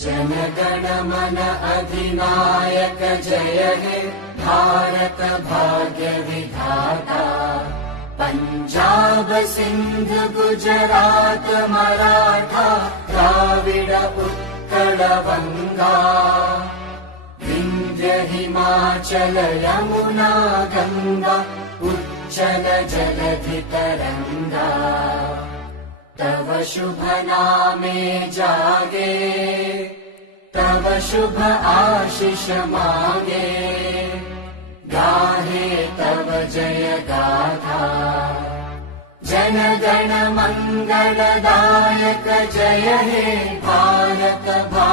जनगण मन अधिनायक जय हे भारत भाग्य विधाता। पंजाब सिंध गुजरात मराठा द्राविड उत्कल गंगा। विंध्य हिमाचल यमुना गंगा उच्चल जलधि तरंगा। तव शुभ नामे जागे तव शुभ आशीष मांगे। गाहे तव जय गाथा जन गण मंगलदायक जय हे भारत भाग्य